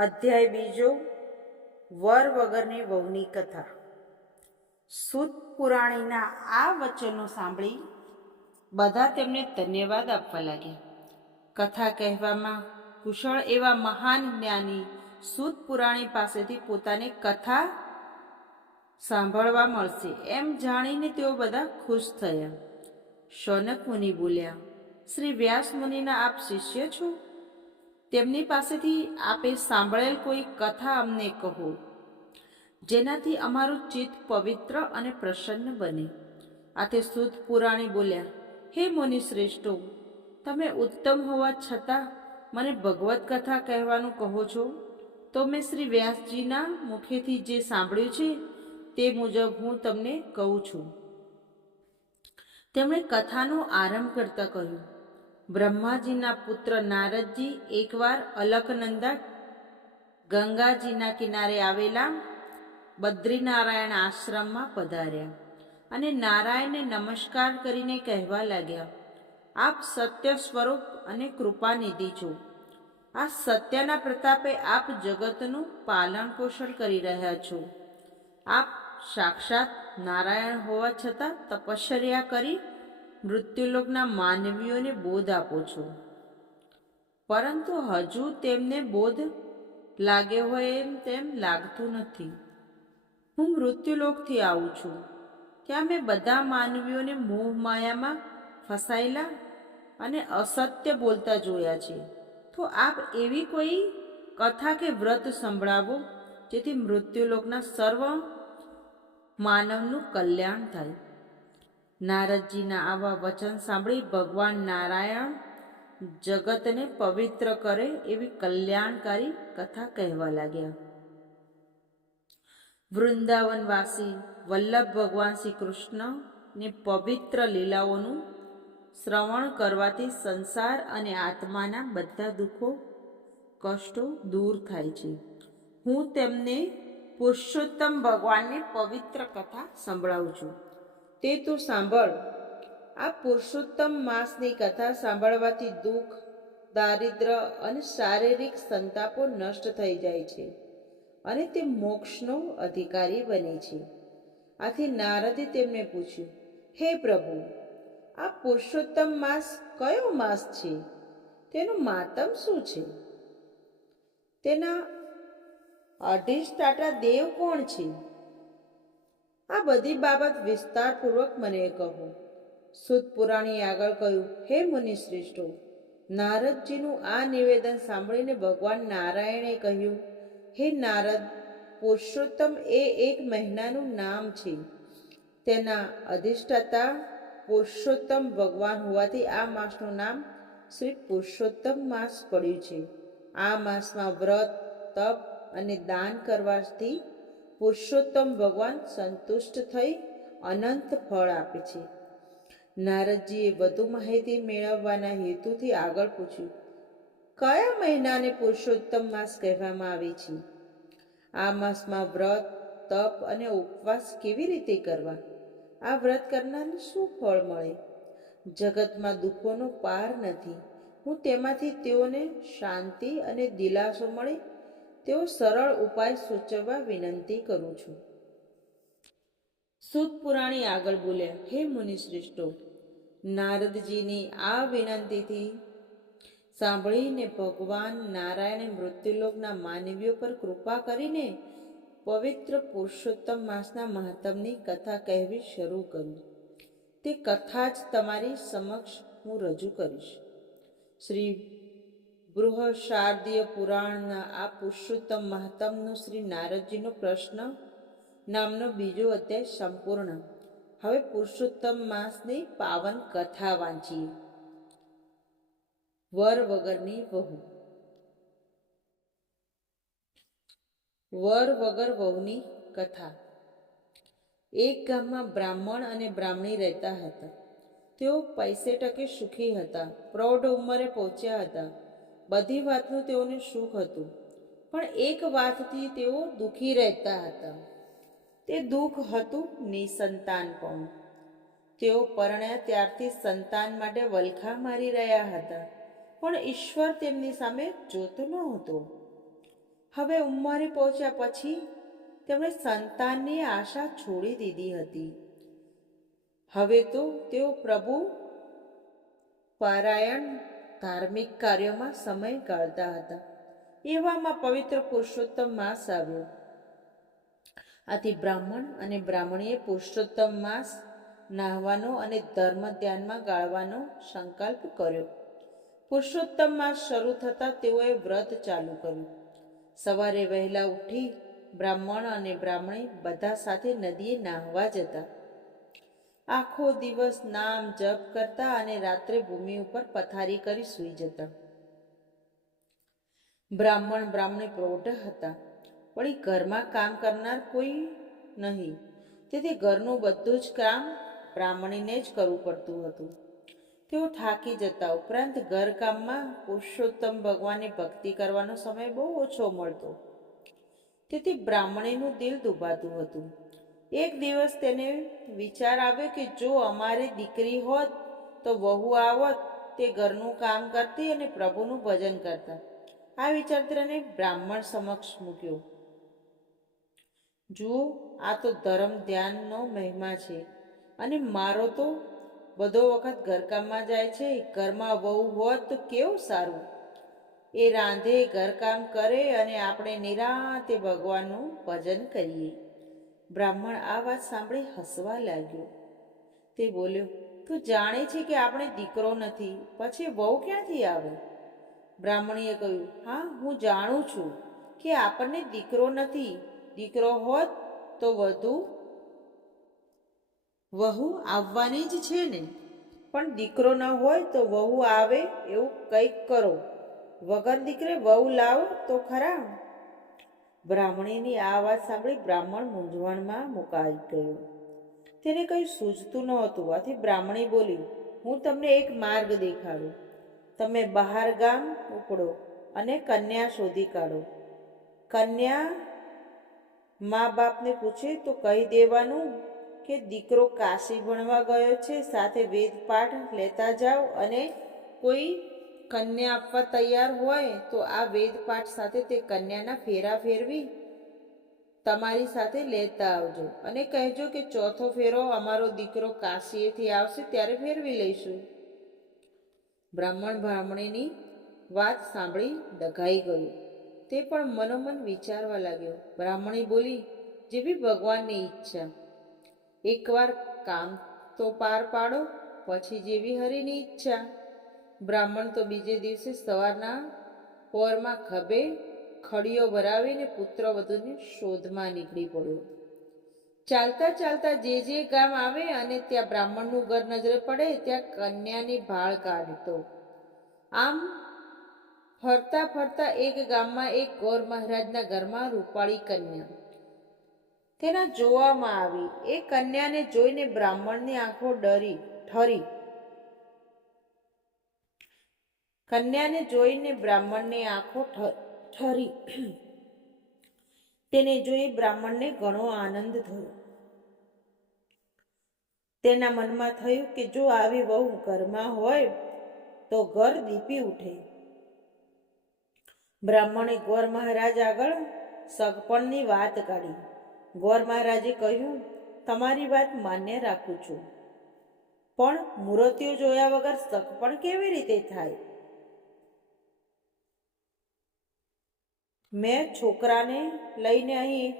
અધ્યાય બીજો, વર વગરની વહુની કથા. સૂત પુરાણીના આ વચનો સાંભળી બધા તેમને ધન્યવાદ આપવા લાગ્યા. કથા કહેવામાં કુશળ એવા મહાન જ્ઞાની સૂત પુરાણી પાસેથી પોતાને કથા સાંભળવા મળશે એમ જાણીને તેઓ બધા ખુશ થયા. શૌનક મુનિ બોલ્યા, શ્રી વ્યાસ મુનિના આપ શિષ્ય છો? તેમની પાસેથી આપે સાંભળેલ કોઈ કથા અમને કહો, જેનાથી અમારું ચિત્ત પવિત્ર અને પ્રસન્ન બને. આથી સૂત પુરાણી બોલ્યા, હે મુનિ શ્રેષ્ઠો, તમે ઉત્તમ હોવા છતાં મને ભગવત કથા કહેવાનું કહો છો, તો મેં શ્રી વ્યાસજીના મુખેથી જે સાંભળ્યું છે તે મુજબ હું તમને કહું છું. તેમણે કથાનો આરંભ કરતા કહ્યું, બ્રહ્માજીના પુત્ર નારદજી એકવાર અલકનંદા ગંગાજીના કિનારે આવેલા બદ્રીનારાયણ આશ્રમમાં પધાર્યા અને નારાયણને નમસ્કાર કરીને કહેવા લાગ્યા, આપ સત્ય સ્વરૂપ અને કૃપાનિધિ છો. આ સત્યના પ્રતાપે આપ જગતનું પાલન પોષણ કરી રહ્યા છો. આપ સાક્ષાત નારાયણ હોવા છતાં તપશ્ચર્યા કરી મૃત્યુલોકના માનવીઓને બોધ આપો છો, પરંતુ હજુ તેમને બોધ લાગ્યો હોય એમ તેમ લાગતું નથી. હું મૃત્યુલોકથી આવું છું. ત્યાં મેં બધા માનવીઓને મોહ માયામાં ફસાયેલા અને અસત્ય બોલતા જોયા છે. તો આપ એવી કોઈ કથા કે વ્રત સંભળાવો જેથી મૃત્યુલોકના સર્વ માનવનું કલ્યાણ થાય. નારદજીના આવા વચન સાંભળી ભગવાન નારાયણ જગતને પવિત્ર કરે એવી કલ્યાણકારી કથા કહેવા લાગ્યા. વૃંદાવનવાસી વલ્લભ ભગવાન શ્રી કૃષ્ણને પવિત્ર લીલાઓનું શ્રવણ કરવાથી સંસાર અને આત્માના બધા દુઃખો કષ્ટો દૂર થાય છે. હું તેમને પુરુષોત્તમ ભગવાનની પવિત્ર કથા સંભળાવું છું, તે તું સાંભળ. આ પુરુષોત્તમ માસની કથા સાંભળવાથી દુઃખ, દારિદ્ર અને શારીરિક સંતાપો નષ્ટ થઈ જાય છે અને તે મોક્ષનો અધિકારી બને છે. આથી નારદે તેમને પૂછ્યું, હે પ્રભુ, આ પુરુષોત્તમ માસ કયો માસ છે? તેનું માતમ શું છે? તેના અધિષ્ઠાતા દેવ કોણ છે? આ બધી બાબત વિસ્તારપૂર્વક મને કહો. સૂત પુરાણીએ આગળ કહ્યું, હે મુનિ શ્રેષ્ઠો, નારદજીનું આ નિવેદન સાંભળીને ભગવાન નારાયણે કહ્યું, હે નારદ, પુરુષોત્તમ એ એક મહિનાનું નામ છે. તેના અધિષ્ઠાતા પુરુષોત્તમ ભગવાન હોવાથી આ માસનું નામ શ્રી પુરુષોત્તમ માસ પડ્યું છે. આ માસમાં વ્રત, તપ અને દાન કરવાથી પુરુષોત્તમ ભગવાન સંતુષ્ટ થઈ અનંત ફળ આપે છે. નારદજીએ વધુ માહિતી મેળવવાના હેતુથી આગળ પૂછ્યું, કયા મહિનાને પુરુષોત્તમ માસ કહેવામાં આવે છે? આ માસમાં વ્રત, તપ અને ઉપવાસ કેવી રીતે કરવા? આ વ્રત કરનારને શું ફળ મળે? જગતમાં દુઃખોનો પાર નથી. હું તેમાંથી તેઓને શાંતિ અને દિલાસો મળે તેવો સરળ ઉપાય સૂચવવા વિનંતી કરું છું. સૂત પુરાણી આગળ બોલ્યા, હે મુનિ શ્રેષ્ઠો, નારદજીની આ વિનંતીથી સાંભળીને ભગવાન નારાયણે મૃત્યુલોકના માનવીઓ પર કૃપા કરીને પવિત્ર પુરુષોત્તમ માસના મહાત્મ્યની કથા કહેવી શરૂ કરી. તે કથા જ તમારી સમક્ષ હું રજૂ કરીશ. શ્રી બૃહશારદીય પુરાણના આ પુરુષોત્તમ મહાત્મ્યનો શ્રી નારદજીનો પ્રશ્ન નામનો બીજો અધ્યાય સંપૂર્ણ. હવે પુરુષોત્તમ માસની પાવન કથા વાંચીએ. વર વગરની વહુ. વર વગર વહુની કથા. એક ગામમાં બ્રાહ્મણ અને બ્રાહ્મણી રહેતા હતા. તેઓ પૈસે ટકે સુખી હતા. પ્રૌઢ ઉંમરે પહોંચ્યા હતા. બધી વાતનું તેઓને સુખ હતું, પણ એક વાતથી તેઓ દુઃખી રહેતા હતા. તે દુઃખ હતું નિસંતાનપણું. તેઓ પરણ્યા ત્યારથી સંતાન માટે વલખા મારી રહ્યા હતા, પણ ઈશ્વર તેમની સામે જોતો ન હતો. હવે ઉંમરે પહોંચ્યા પછી તેમણે સંતાનની આશા છોડી દીધી હતી. હવે તો તેઓ પ્રભુ પારાયણ ધાર્મિક કાર્યોમાં સમય ગાળતા હતા. એવામાં પવિત્ર પુરુષોત્તમ માસ આવ્યો. આથી બ્રાહ્મણ અને બ્રાહ્મણીએ પુરુષોત્તમ માસ નાહવાનો અને ધર્મ ધ્યાનમાં ગાળવાનો સંકલ્પ કર્યો. પુરુષોત્તમ માસ શરૂ થતાં તેઓએ વ્રત ચાલુ કર્યું. સવારે વહેલા ઉઠી બ્રાહ્મણ અને બ્રાહ્મણી બધા સાથે નદીએ નાહવા જતા. આખો દિવસ નામ જપ કરતા અને રાત્રે ભૂમિ ઉપર પથારી કરી સૂઈ જતા. બ્રાહ્મણ બ્રાહ્મણી પ્રૌઢ હતા, પણ ઘરમાં કામ કરનાર કોઈ નહીં, તેથી ઘરનું બધું જ કામ બ્રાહ્મણીને જ કરવું પડતું હતું. તેઓ થાકી જતા. ઉપરાંત ઘરકામમાં પુરુષોત્તમ ભગવાનની ભક્તિ કરવાનો સમય બહુ ઓછો મળતો, તેથી બ્રાહ્મણીનું દિલ દુભાતું હતું. એક દિવસ તેને વિચાર આવ્યો કે જો અમારી દીકરી હોત તો વહુ આવત, તે ઘરનું કામ કરતી અને પ્રભુનું ભજન કરતા. આ વિચાર તેને બ્રાહ્મણ સમક્ષ મૂક્યો. જુઓ, આ તો ધર્મ ધ્યાનનો મહિમા છે, અને મારો તો બધો વખત ઘરકામમાં જાય છે. ઘરમાં વહુ હોત તો કેવું સારું. એ રાંધે, ઘરકામ કરે અને આપણે નિરાંતે ભગવાનનું ભજન કરીએ. બ્રાહ્મણ આ વાત સાંભળી હસવા લાગ્યો. તે બોલ્યો, તું જાણે છે કે આપણે દીકરો નથી, પછી વહુ ક્યાંથી આવે? બ્રાહ્મણીએ કહ્યું, હા, હું જાણું છું કે આપણને દીકરો નથી. દીકરો હોત તો વહુ આવવાની જ છે ને. પણ દીકરો ન હોય તો વહુ આવે એવું કંઈક કરો. વગર દીકરે વહુ લાવો તો ખરા. બ્રાહ્મણીની આ વાત સાંભળી બ્રાહ્મણ મૂંઝવણમાં મુકાઈ ગયો. તેને કંઈ સૂઝતું નહોતું. આથી બ્રાહ્મણી બોલી, હું તમને એક માર્ગ દેખાડું. તમે બહાર ગામ ઉપડો અને કન્યા શોધી કાઢો. કન્યા મા બાપને પૂછે તો કહી દેવાનું કે દીકરો કાશી ભણવા ગયો છે, સાથે વેદ પાઠ લેતા જાઓ, અને કોઈ કન્યા આપવા તૈયાર હોય તો આ વેદ પાઠ સાથે તે કન્યાના ફેરા ફેરવી તમારી સાથે લેતા આવજો, અને કહેજો કે ચોથો ફેરો અમારો દીકરો કાશીએથી આવશે ત્યારે ફેરવી લઈશું. બ્રાહ્મણ બ્રાહ્મણીની વાત સાંભળી ડઘાઈ ગયું. તે પણ મનોમન વિચારવા લાગ્યો. બ્રાહ્મણી બોલી, જેવી ભગવાનની ઈચ્છા. એકવાર કામ તો પાર પાડો, પછી જેવી હરિની ઈચ્છા. બ્રાહ્મણ તો બીજે દિવસે સવારના પોરમાં ખભે ખડીઓ ભરાવીને પુત્ર વધુની શોધમાં નીકળી પડ્યો. ચાલતા ચાલતા જે ગામ આવે અને ત્યાં બ્રાહ્મણનું ઘર નજરે પડે ત્યાં કન્યાની ભાળ કાઢતો. આમ ફરતા ફરતા એક ગામમાં એક ગોર મહારાજના ઘરમાં રૂપાળી કન્યા તેના જોવામાં આવી. એ કન્યાને જોઈને બ્રાહ્મણની આંખો ઠરી. તેને જોઈ બ્રાહ્મણને ઘણો આનંદ થયો. તેના મનમાં થયું કે જો આવી વહુ ઘરમાં હોય તો ઘર દીપી ઉઠે. બ્રાહ્મણે ગોર મહારાજ આગળ સગપણની વાત કાઢી. ગોર મહારાજે કહ્યું, તમારી વાત માન્ય રાખું છું, પણ મૂર્તિઓ જોયા વગર સગપણ કેવી રીતે થાય? મેં છોકરાને લઈને અહીં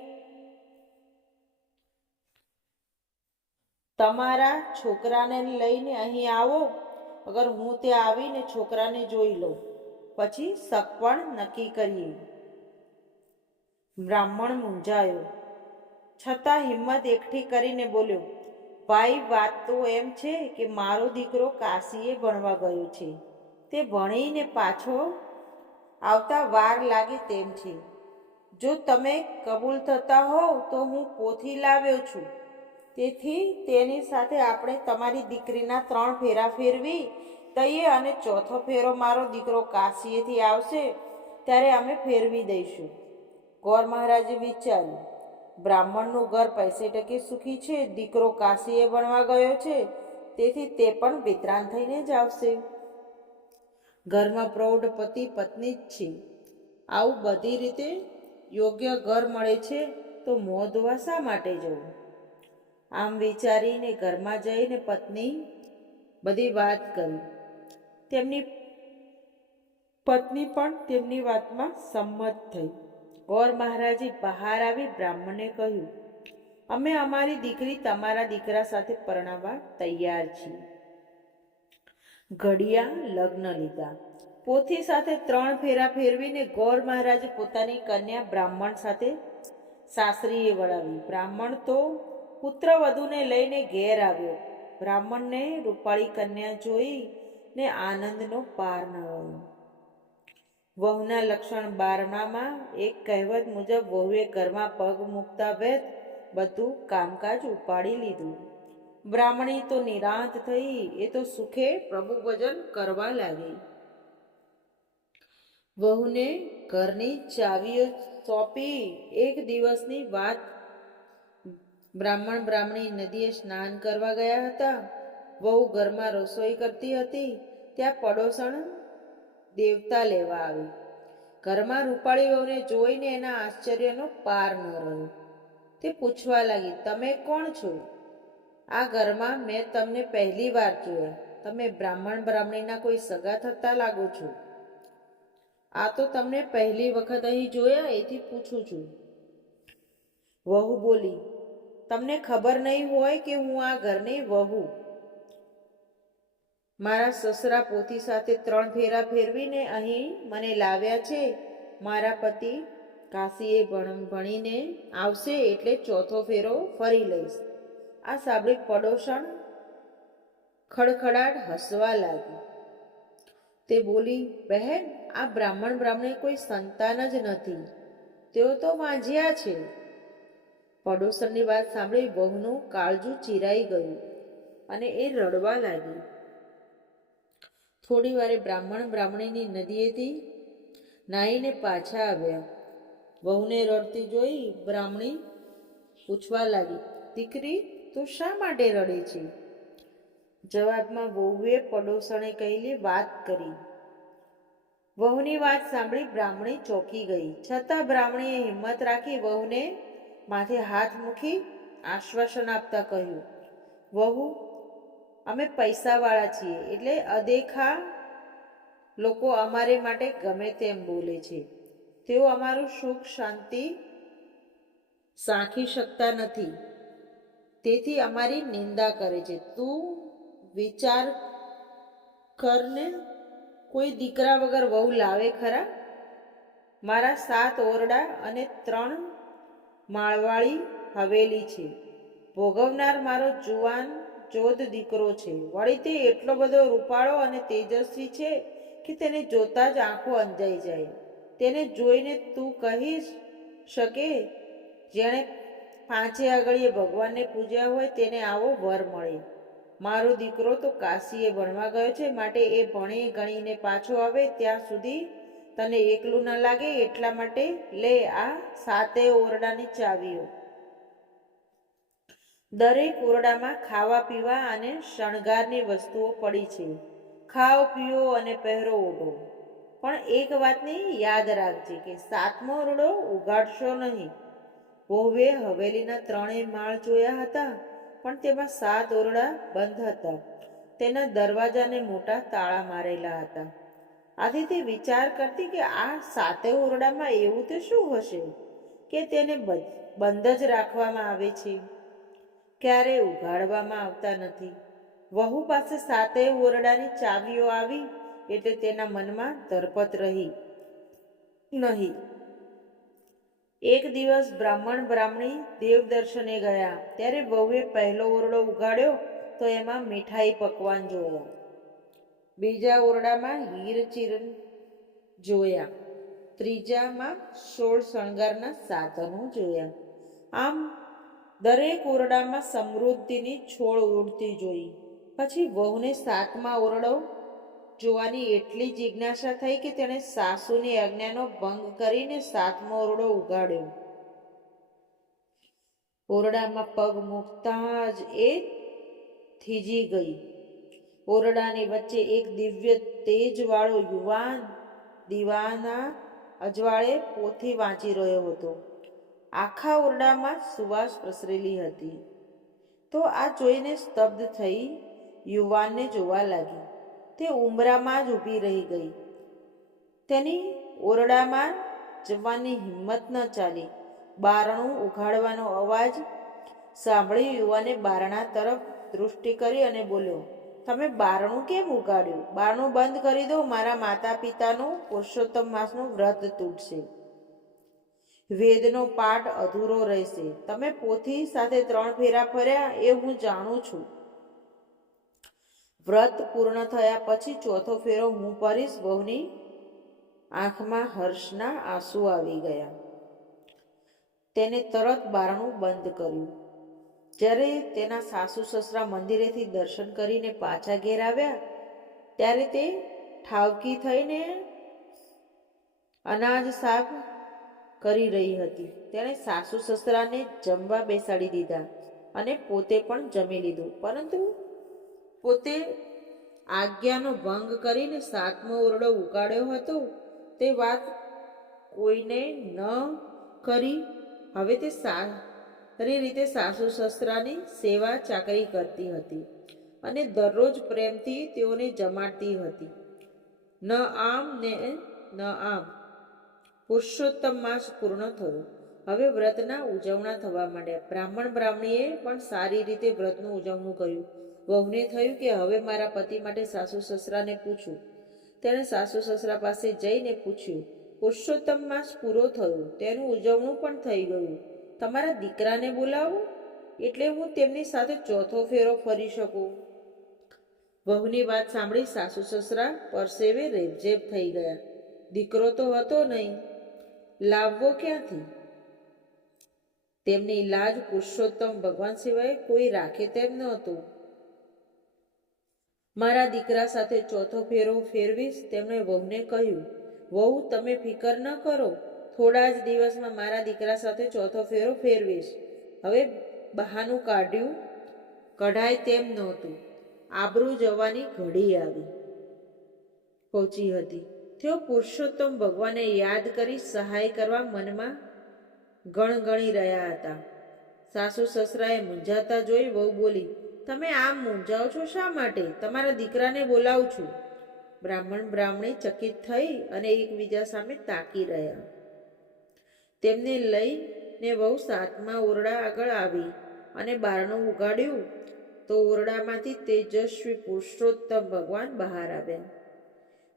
તમારા છોકરાને લઈને અહીં આવો. અગર હું ત્યાં આવીને છોકરાને જોઈ લઉં, પછી સગપણ નક્કી કરીએ. બ્રાહ્મણ મૂંઝાયો, છતાં હિંમત એકઠી કરીને બોલ્યો, ભાઈ, વાત તો એમ છે કે મારો દીકરો કાશીએ ભણવા ગયો છે. તે ભણીને પાછો આવતા વાર લાગે તેમ છે. જો તમે કબૂલ થતા હોવ તો હું પોથી લાવ્યો છું. તેથી તેની સાથે આપણે તમારી દીકરીના 3 ફેરા ફેરવી દઈએ, અને ચોથો ફેરો મારો દીકરો કાશીએથી આવશે ત્યારે અમે ફેરવી દઈશું. ગોર મહારાજે વિચાર્યું, બ્રાહ્મણનું ઘર પૈસે ટકે સુખી છે. દીકરો કાશીએ ભણવા ગયો છે, તેથી તે પણ વિતરાન થઈને જ આવશે. ઘરમાં પ્રૌઢ પતિ પત્ની જ છે. આવું બધી રીતે યોગ્ય ઘર મળે છે તો મોં ધોવા શા માટે જવું? આમ વિચારીને ઘરમાં જઈને પત્ની બધી વાત કરી. તેમની પત્ની પણ તેમની વાતમાં સંમત થઈ. ગોર મહારાજે બહાર આવી બ્રાહ્મણને કહ્યું, અમે અમારી દીકરી તમારા દીકરા સાથે પરણાવવા તૈયાર છીએ. ઘડિયા લગ્ન લીધા. પોથી સાથે 3 ફેરા ફેરવીને ગોર મહારાજે પોતાની કન્યા બ્રાહ્મણ સાથે સાસરીએ વળાવી. બ્રાહ્મણ તો પુત્ર વધુને લઈને ઘેર આવ્યો. બ્રાહ્મણને રૂપાળી કન્યા જોઈને આનંદનો પાર ન રહ્યો. વહુના લક્ષણ 12માં એક કહેવત મુજબ વહુએ ઘરમાં પગ મૂકતા વેત બધું કામકાજ ઉપાડી લીધું. બ્રાહ્મણી તો નિરાંત થઈ. એ તો સુખે પ્રભુ ભજન કરવા લાગી. વહુને ઘરની ચાવીઓ સોંપી. એક દિવસની વાત, બ્રાહ્મણી નદીએ સ્નાન કરવા ગયા હતા. વહુ ઘરમાં રસોઈ કરતી હતી. ત્યાં પડોસણ દેવતા લેવા આવી. ઘરમાં રૂપાળી વહુને જોઈને એના આશ્ચર્યનો પાર ન રહ્યો. તે પૂછવા લાગી, તમે કોણ છો? આ ઘરમાં મેં તમને પહેલી વાર જોયા. તમે બ્રાહ્મણીના કોઈ સગા થતા લાગો છો. આ તો તમને પહેલી વખત અહીં જોયા, એથી પૂછું છું. વહુ બોલી, તમને ખબર નહીં હોય કે હું આ ઘરની વહુ. મારા સસરા પોતી સાથે 3 ફેરા ફેરવીને અહીં મને લાવ્યા છે. મારા પતિ કાશીએ ભણીને આવશે એટલે 4થો ફેરો ફરી લઈશ. આ સાંભળી પડોસણ ખડખડાટ હસવા લાગી. તે બોલી, બહેન, આ બ્રાહ્મણી કોઈ સંતાન જ નથી. તેઓ તો વાંજ્યા છે. પડોસણની વાત સાંભળી વહુનું કાળજું ચીરાઈ ગયું અને એ રડવા લાગી. થોડી વારે બ્રાહ્મણીની નદીએથી નાહીને પાછા આવ્યા. વહુને રડતી જોઈ બ્રાહ્મણી પૂછવા લાગી, દીકરી, તું શા માટે રડે છે? જવાબમાં વહુએ પડોસણે કહેલી વાત કરી. વહુની વાત સાંભળી બ્રાહ્મણી ચોંકી ગઈ. છતાં બ્રાહ્મણીએ હિંમત રાખી વહુને માથે હાથ મૂકી આશ્વાસન આપતા કહ્યું, વહુ, અમે પૈસાવાળા છીએ એટલે અદેખા લોકો અમારે માટે ગમે તેમ બોલે છે. તેઓ અમારું સુખ શાંતિ સાંખી શકતા નથી, તેથી અમારી નિંદા કરે છે. તું વિચાર કરને, કોઈ દીકરા વગર વહુ લાવે ખરા? મારા 7 ઓરડા અને 3 માળવાળી હવેલી છે. ભોગવનાર મારો જુવાન ચોદ દીકરો છે. વળી તે એટલો બધો રૂપાળો અને તેજસ્વી છે કે તેને જોતા જ આંખો અંજાઈ જાય. તેને જોઈને તું કહી શકે, જેણે 5 આંગળીએ ભગવાનને પૂજ્યા હોય તેને આવો વર મળે. મારો દીકરો તો કાશીએ ભણવા ગયો છે, માટે એ ભણી ગણીને પાછો આવે ત્યાં સુધી તને એકલું ન લાગે એટલા માટે લે આ 7 ઓરડાની ચાવીઓ. દરેક ઓરડામાં ખાવા પીવા અને શણગારની વસ્તુઓ પડી છે. ખાઓ પીઓ અને પહેરો ઓઢો. પણ એક વાતની યાદ રાખજે કે 7મો ઓરડો ઉઘાડશો નહીં. વહુએ હવેલીના 3 માળ જોયા હતા, પણ તેમાં 7 ઓરડા બંધ હતા. તેના દરવાજાને મોટા તાળા મારેલા હતા. આથી તે વિચાર કરતી કે આ 7 ઓરડામાં એવું તો શું હશે કે તેને બંધ જ રાખવામાં આવે છે, ક્યારેય ઉઘાડવામાં આવતા નથી. વહુ પાસે 7 ઓરડાની ચાવીઓ આવી એટલે તેના મનમાં ધરપત રહી નહીં. એક દિવસ બ્રાહ્મણી દેવદર્શને ગયા. ત્યારે વહુએ પહેલો ઓરડો ઉઘાડ્યો તો એમાં મીઠાઈ પકવાન જોયા. બીજા ઓરડામાં હીરચીર જોયા. ત્રીજામાં 16 શણગારના સાધનો જોયા. આમ દરેક ઓરડામાં સમૃદ્ધિની છોડ ઉડતી જોઈ. પછી વહુને 7મા ઓરડો જોવાની એટલી જિજ્ઞાસા થઈ કે તેણે સાસુની આજ્ઞાનો ભંગ કરીને 7મો ઓરડો ઉઘાડ્યો. ઓરડામાં પગ મૂકતા જ એ થીજી ગઈ. ઓરડાની વચ્ચે એક દિવ્ય તેજવાળો યુવાન દીવાના અજવાળે પોથી વાંચી રહ્યો હતો. આખા ઓરડામાં સુવાસ પ્રસરેલી હતી. તો આ જોઈને સ્તબ્ધ થઈ યુવાનને જોવા લાગી. તે ઉંબરામાં જ ઊભી રહી ગઈ. તેની ઓરડામાં જવાની હિંમત ન ચાલી. બારણું ઉઘાડવાનો અવાજ સાંભળી યુવાને બારણા તરફ દૃષ્ટિ કરી અને બોલ્યો, તમે બારણું કેમ ઉગાડ્યું? બારણું બંધ કરી દો. મારા માતા પિતાનું પુરુષોત્તમ માસનું વ્રત તૂટશે. વેદનો પાઠ અધૂરો રહેશે. તમે પોથી સાથે 3 ફેરા ફર્યા એ હું જાણું છું. વ્રત પૂર્ણ થયા પછી 4થો ફેરો હું ફરીશ. વહુની આંખમાં હર્ષના આંસુ આવી ગયા. તેને તરત બારણું બંધ કર્યું. જ્યારે તેના સાસુ સસરા મંદિરેથી દર્શન કરીને પાછા ઘેર આવ્યા ત્યારે તે ઠાવકી થઈને અનાજ સાફ કરી રહી હતી. તેણે સાસુ સસરાને જમવા બેસાડી દીધા અને પોતે પણ જમી લીધું. પરંતુ પોતે આજ્ઞાનો ભંગ કરીને 7મો ઓરડો ઉગાડ્યો હતો તે વાત કોઈને ન કરી હવે તે સારી રીતે સાસુ સસરાની સેવા ચાકરી કરતી હતી અને દરરોજ પ્રેમથી તેઓને જમાડતી હતી. ન આમ ને ન આમ પુરુષોત્તમ માસ પૂર્ણ થયો. હવે વ્રતના ઉજવણા થવા માંડ્યા. બ્રાહ્મણ બ્રાહ્મણીએ પણ સારી રીતે વ્રતનું ઉજવણું કર્યું. વહુને થયું કે હવે મારા પતિ માટે સાસુ સસરાને પૂછું. તેણે સાસુ સસરા પાસે જઈને પૂછ્યું, પુરુષોત્તમ માસ પૂરો થયો, તેનું ઉજવણું પણ થઈ ગયું. તમારા દીકરાને બોલાવો એટલે હું તેમની સાથે 4થો ફેરો ફરી શકું. વહુની વાત સાંભળી સાસુ સસરા પરસેવે રેબઝેબ થઈ ગયા. દીકરો તો હતો નહીં, લાવવો ક્યાંથી? તેમની લાજ પુરુષોત્તમ ભગવાન સિવાય કોઈ રાખે તેમ નહોતું. મારા દીકરા સાથે 4થો ફેરો ફેરવીશ. તેમણે વહુને કહ્યું, વહુ તમે ફિકર ન કરો, થોડા જ દિવસમાં મારા દીકરા સાથે 4થો ફેરો ફેરવીશ. હવે બહાનું કઢાય તેમ નહોતું. આબરૂ જવાની ઘડી આવી પહોંચી હતી. તેઓ પુરુષોત્તમ ભગવાનને યાદ કરી સહાય કરવા મનમાં ગણગણી રહ્યા હતા. સાસુ સસરાએ મૂંઝાતા જોઈ વહુ બોલી, તમે આમ મૂંઝાઓ છો શા માટે? તમારા દીકરાને બોલાવું છું. બ્રાહ્મણ બ્રાહ્મણી ચકિત થઈ અને એકબીજા સામે તાકી રહ્યા. તેમને લઈને વહુ 7મા ઓરડા આગળ આવી અને બારણું ઉગાડ્યું તો ઓરડામાંથી તેજસ્વી પુરુષોત્તમ ભગવાન બહાર આવ્યા.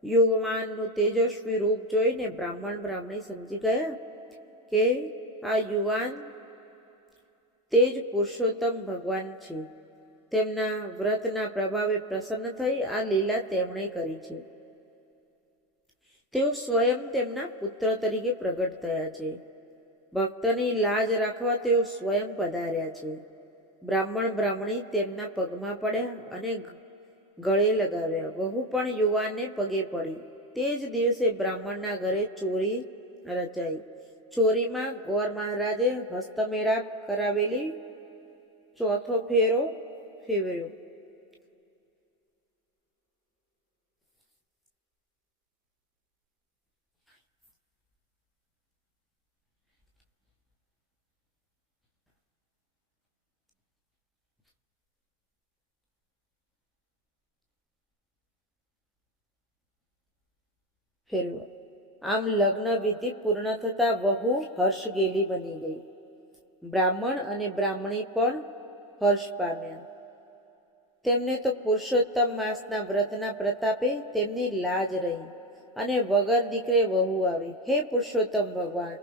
યુવાનનું તેજસ્વી રૂપ જોઈને બ્રાહ્મણ બ્રાહ્મણી સમજી ગયા કે આ યુવાન તેજ પુરુષોત્તમ ભગવાન છે. તેમના વ્રતના પ્રભાવે પ્રસન્ન થઈ આ લીલા તેમણે કરી છે. તેઓ સ્વયં તેમના પુત્ર તરીકે પ્રગટ થયા છે. ભક્તની લાજ રાખવા તેઓ સ્વયં પધાર્યા છે. બ્રાહ્મણ બ્રાહ્મણી તેમના પગમાં પડ્યા અને ગળે લગાવ્યા. વહુ પણ યુવાનને પગે પડી. તે જ દિવસે બ્રાહ્મણના ઘરે ચોરી રચાઈ. ચોરીમાં ગોર મહારાજે હસ્તમેળાપ કરાવેલી 4થો ફેરો ફેરવ્યો. આમ લગ્ન વિધિ પૂર્ણ થતાં વહુ હર્ષગેલી બની ગઈ. બ્રાહ્મણ અને બ્રાહ્મણી પણ હર્ષ પામ્યા. તેમને તો પુરુષોત્તમ માસના વ્રતના પ્રતાપે તેમની લાજ રહી અને વગર દીકરે વહુ આવી. હે પુરુષોત્તમ ભગવાન,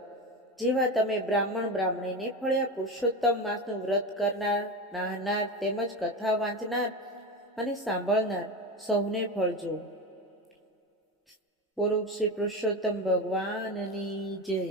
જેવા તમે બ્રાહ્મણ બ્રાહ્મણીને ફળ્યા, પુરુષોત્તમ માસનું વ્રત કરનાર, નાહનાર તેમજ કથા વાંચનાર અને સાંભળનાર સૌને ફળજો. બોલો શ્રી પુરુષોત્તમ ભગવાનની જય.